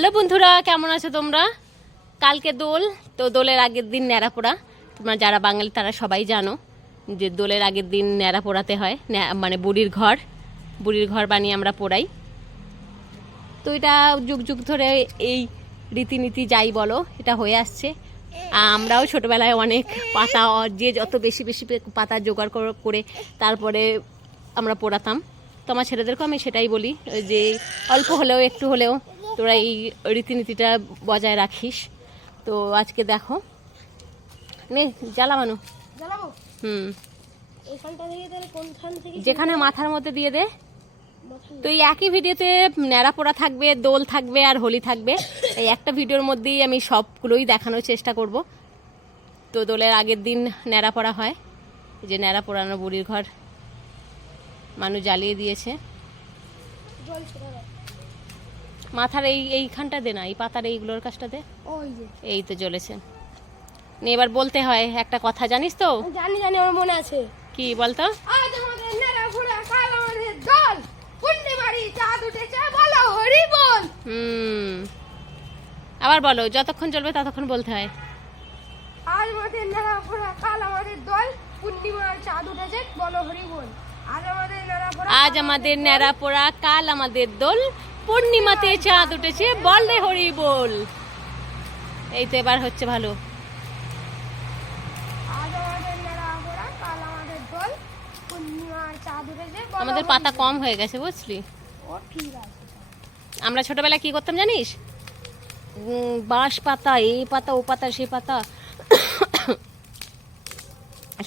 Hello বন্ধুরা, কেমন আছো তোমরা? কালকে দোল, তো দোলের আগের দিন ন্যাড়া পোড়া। তোমরা যারা বাঙালি তারা সবাই জানো যে দোলের আগের দিন ন্যাড়া পোড়াতে হয়, মানে বুড়ির ঘর বানিয়ে আমরা পোড়াই। তো এটা যুগ যুগ ধরে এই রীতিনীতি যাই বলো এটা হয়ে আসছে। আমরাও ছোটোবেলায় অনেক পাতা, যে যত বেশি বেশি পাতা জোগাড় করে তারপরে আমরা পোড়াতাম। তো আমার ছেলেদেরকেও আমি সেটাই বলি যে অল্প হলেও একটু হলেও তোরা এই রীতিনীতিটা বজায় রাখিস। তো আজকে দেখো, নে জ্বালাবানো, যেখানে মাথার মধ্যে দিয়ে দে। তো এই একই ভিডিওতে ন্যাড়া পোড়া থাকবে, দোল থাকবে আর হোলি থাকবে। এই একটা ভিডিওর মধ্যেই আমি সবগুলোই দেখানোর চেষ্টা করব। তো দোলের আগের দিন ন্যাড়া পোড়া হয়, যে ন্যাড়া পোড়ানো বুড়ির ঘর মানুষ জ্বালিয়ে দিয়েছে। মাথার এইখানটা দে না, এই পাতার এইগুলোর কাজটা দে। এই তো জ্বলেছে। নিয়ে এবার বলতে হয় একটা কথা, জানিস তো? জানি জানি, আমার মনে আছে। কি বলতো? আজ আমাদের ন্যাড়া পোড়া, কাল আমাদের দোল, পূর্ণিমারি চাঁদ উঠেছে, বলো হরি বল। আবার বলো, যতক্ষণ চলবে ততক্ষণ বলতে হয়। আজ আমাদের ন্যাড়া পোড়া, কাল আমাদের দোল, পূর্ণিমার চাঁদ উঠেছে, বলো হরি বল। আজ আমাদের ন্যাড়া পোড়া, কাল আমাদের দোল, পূর্ণিমাতে চাঁদ উঠেছে, বল রে হরি বল। এই তো এবার হচ্ছে ভালো। আজ আমাদের ন্যাড়া পোড়া, কাল আমাদের দোল, পূর্ণিমার চাঁদ উঠেছে। আমাদের পাতা কম হয়ে গেছে, বুঝলি? ও ঠিক আছে। আমরা ছোটবেলায় কি করতাম জানিস? বাঁশ পাতা, এই পাতা, ও পাতা, সে পাতা,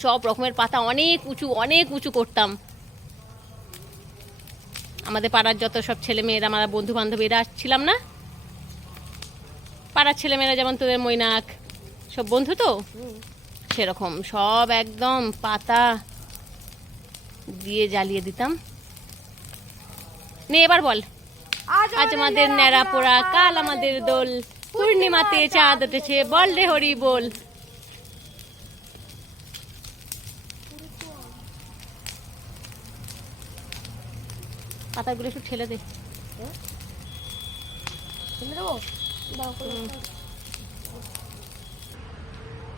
সব রকমের পাতা অনেক উঁচু করতাম। আমাদের পাড়ার যত সব ছেলেমেয়েরা, আমরা বন্ধু বান্ধবীরা ছিলাম না, পাড়ার ছেলেমেয়েরা যেমন তোদের মৈনাক সব বন্ধু, তো সেরকম সব একদম পাতা দিয়ে জ্বালিয়ে দিতাম। নে এবার বল। আজ আমাদের ন্যাড়া পোড়া, কাল আমাদের দোল, পূর্ণিমাতে চাঁদ উঠেছে, বল রে হরি বল। পাতাগুলো একটু ঠেলে দে।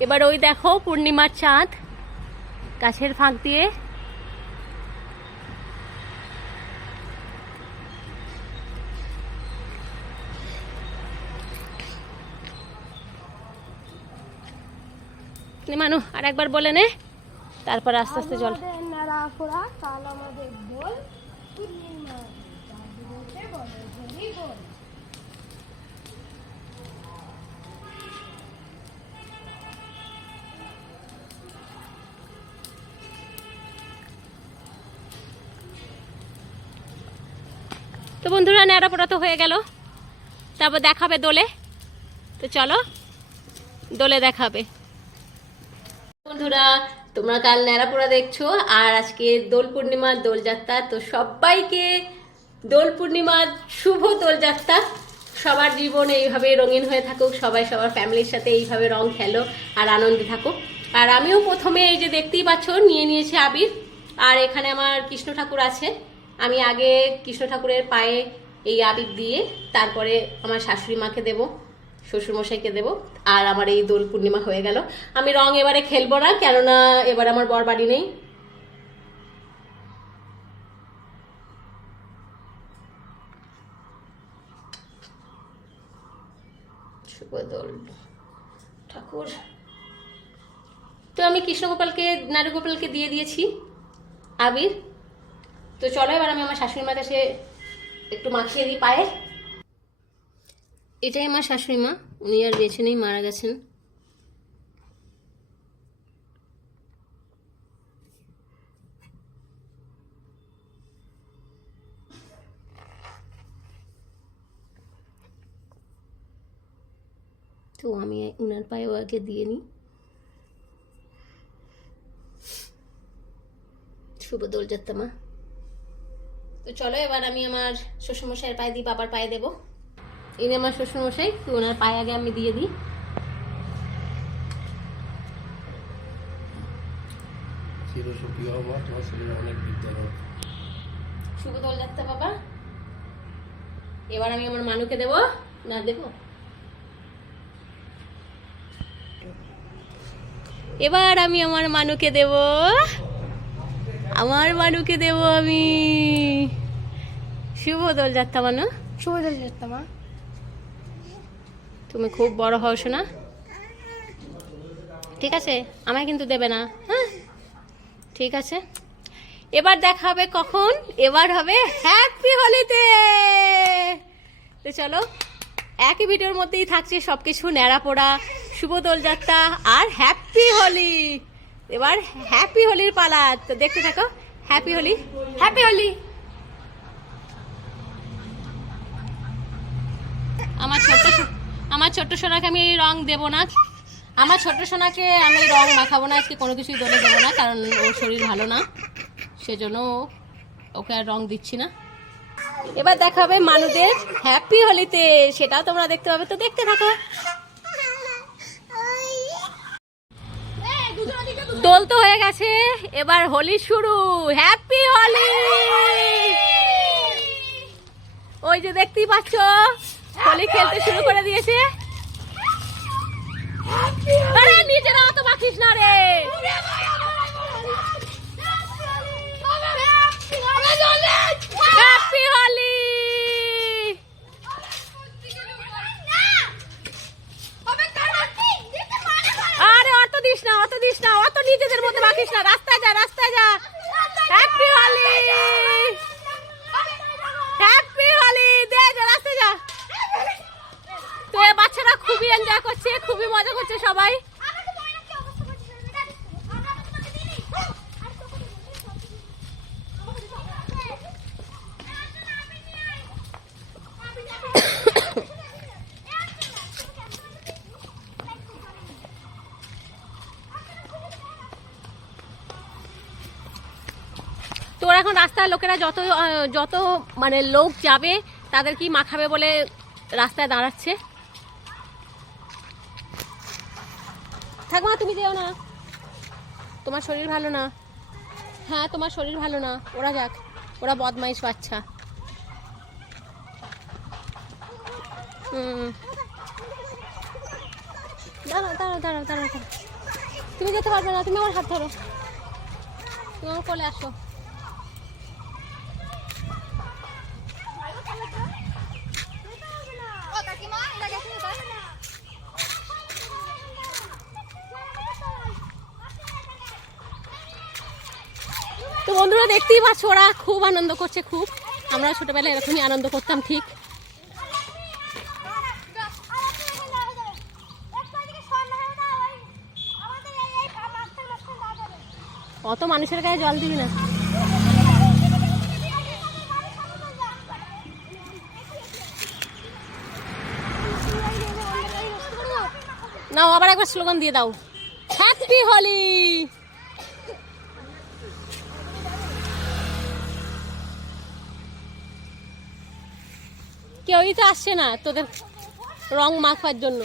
এবার ওই দেখো পূর্ণিমার চাঁদ গাছের ফাঁক দিয়ে। মানু আর একবার বলে নে, তারপর আস্তে আস্তে জল। ন্যাড়া পোড়া, কাল আমাদের দোল, পূর্ণিমার চাঁদ উঠেছে, বলো হরি বল। তো বন্ধুরা, ন্যাড়া পোড়া তো হয়ে গেল, তারপর দেখাবে দোলে। তো চলো দোলে দেখাবে। বন্ধুরা, তোমরা কাল ন্যাড়া পোড়া দেখছো, আর আজকে দোল পূর্ণিমার দোলযাত্রা। তো সবাইকে দোল পূর্ণিমার শুভ দোলযাত্রা। সবার জীবন এইভাবে রঙিন হয়ে থাকুক, সবাই সবার ফ্যামিলির সাথে এইভাবে রং খেলো আর আনন্দে থাকুক। আর আমিও প্রথমে এই যে দেখতেই পাচ্ছ নিয়ে নিয়েছি আবির, আর এখানে আমার কৃষ্ণ ঠাকুর আছে। আমি আগে কৃষ্ণ ঠাকুরের পায়ে এই আবির দিয়ে তারপরে আমার শাশুড়ি মাকে দেবো, শ্বশুরমশাইকে দেবো, আর আমার এই দোল পূর্ণিমা হয়ে গেল। আমি রং এবারে খেলবো না, কেননা এবার আমার বর বাড়ি নেই। শুভ দোল ঠাকুর। তো আমি কৃষ্ণগোপালকে, নারীগোপালকে দিয়ে দিয়েছি আবির। তো চলো এবার আমি আমার শাশুড়ি মার কাছে একটু মাখিয়ে দিই পায়ে। এটাই আমার শাশুড়ি মা, উনি আর বেঁচে নেই, মারা গেছেন। তো আমি উনার পায়েও আগে দিয়ে নিই। শুভ দোলযাত্রা মা। তো চলো এবার আমি আমার শ্বশুরমশাইয়ের পায়ে দিই, বাবার পায়ে দেবো। ইনি আমার শ্বশুরমশাই, তো ওনার পায়ে আগে আমি দিয়ে দিই। শুভ দোলযাত্রা বাবা। এবার আমি আমার মানুকে দেবো। না দেবো। এবার আমি আমার মানুকে দেব, আমার মানুকে দেব আমি। শুভ দোলযাত্রা মানু। শুভ দোলযাত্রা মা। তুমি খুব বড় হও শোনা, ঠিক আছে? আমায় কিন্তু দেবে না, হ্যাঁ? ঠিক আছে, এবার দেখা হবে কখন? এবার হবে হ্যাপি হোলিতে। তো চলো, একই ভিডিওর মধ্যেই থাকছে সব কিছু, ন্যাড়া পোড়া, শুভ দোলযাত্রা আর হ্যাপি হোলি। এবার হ্যাপি হোলির পালা, তো দেখতে থাকো। Happy Holi, happy Holi. আমার ছোট্ট সোনাকে আমি রং দেবো না, আমার ছোট্ট সোনাকে আমি রং মাখাবো না আজকে, কোনো কিছুই দোলে দেবো না, কারণ ওর শরীর ভালো না, সেজন্য ওকে আর রং দিচ্ছি না। এবার দেখা হবে মানুদের হ্যাপি হোলিতে, সেটাও তোমরা দেখতে পাবে, তো দেখতে থাকো। দোল তো হয়ে গেছে, এবার হোলি শুরু। হ্যাপি হোলি। ওই যে দেখতেই পাচ্ছ, হোলি খেলতে শুরু করে দিয়েছে। আরে নিজেরা অত বাকিস না রে। হ্যাপি হোলি। আরে অত দিস না, অত দিস না, অত নিজেদের মধ্যে বাকিস না। রাস্তায় যা, রাস্তায় যা। Happy Holi, happy Holi. দে যা, রাস্তায় যা। তো এই বাচ্চারা খুবই এনজয় করছে, খুবই মজা করছে সবাই। তো ওরা এখন রাস্তায় লোকেরা যত যত মানে লোক যাবে তাদের কি মাখাবে বলে রাস্তায় দাঁড়াচ্ছে। থাকমা, তুমি যেও না, তোমার শরীর ভালো না। হ্যাঁ, তোমার শরীর ভালো না, ওরা যাক, ওরা বদমাইশ বাচ্চা। দাঁড়াও দাঁড়াও দাঁড়াও দাঁড়াও, তুমি যেতে পারবে না, তুমি আমার হাত ধরো, তুমি আমার কোলে আসো। তো বন্ধুরা দেখতেই পাচ্ছ, ওরা খুব আনন্দ করছে, খুব। আমরা ছোটবেলায় এরকমই আনন্দ করতাম, ঠিক। অত মানুষের গায়ে জল দিবি না। নাও, আবার একবার স্লোগান দিয়ে দাও, হ্যাপি হোলি। কেউই তো আসছে না তোদের রং মাখার জন্য।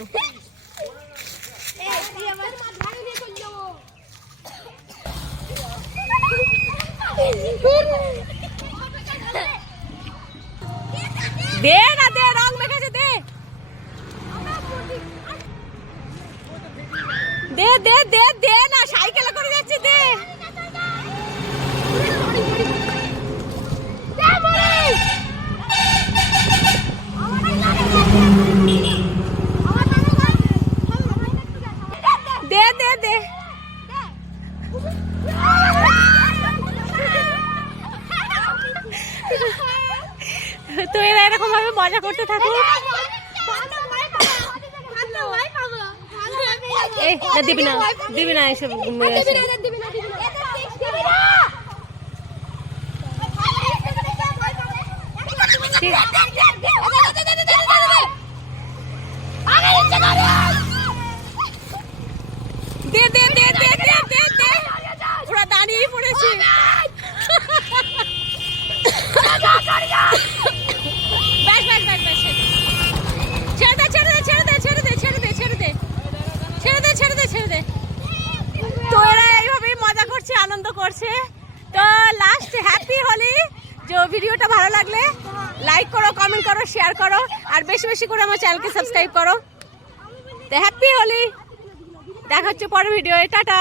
দে না, দে, রং মেখেছে, দে দে দে দে দে না, সাইকেলে করে যাচ্ছে, দে। দে দে দে। তো এরা এরকম ভাবে মজা করতে থাকো। দিবি না, দিবি না এসব। দে দে দে দে দে দে দে, ওরা দাঁড়িয়ে পড়েছে। ব্যাস ব্যাস ব্যাস ব্যাস, ছেড়ে দে ছেড়ে দে ছেড়ে দে ছেড়ে দে ছেড়ে দে ছেড়ে দে ছেড়ে দে ছেড়ে দে ছেড়ে দে। তো এরা এইভাবেই মজা করছে, আনন্দ করছে। তো লাস্ট হ্যাপি হোলি, যে ভিডিওটা ভালো লাগলে লাইক করো, কমেন্ট করো, শেয়ার করো, আর বেশি বেশি করে আমার চ্যানেলকে সাবস্ক্রাইব করো। তো হ্যাপি হোলি, দেখা হচ্ছে পরের ভিডিওয়ে, টাটা।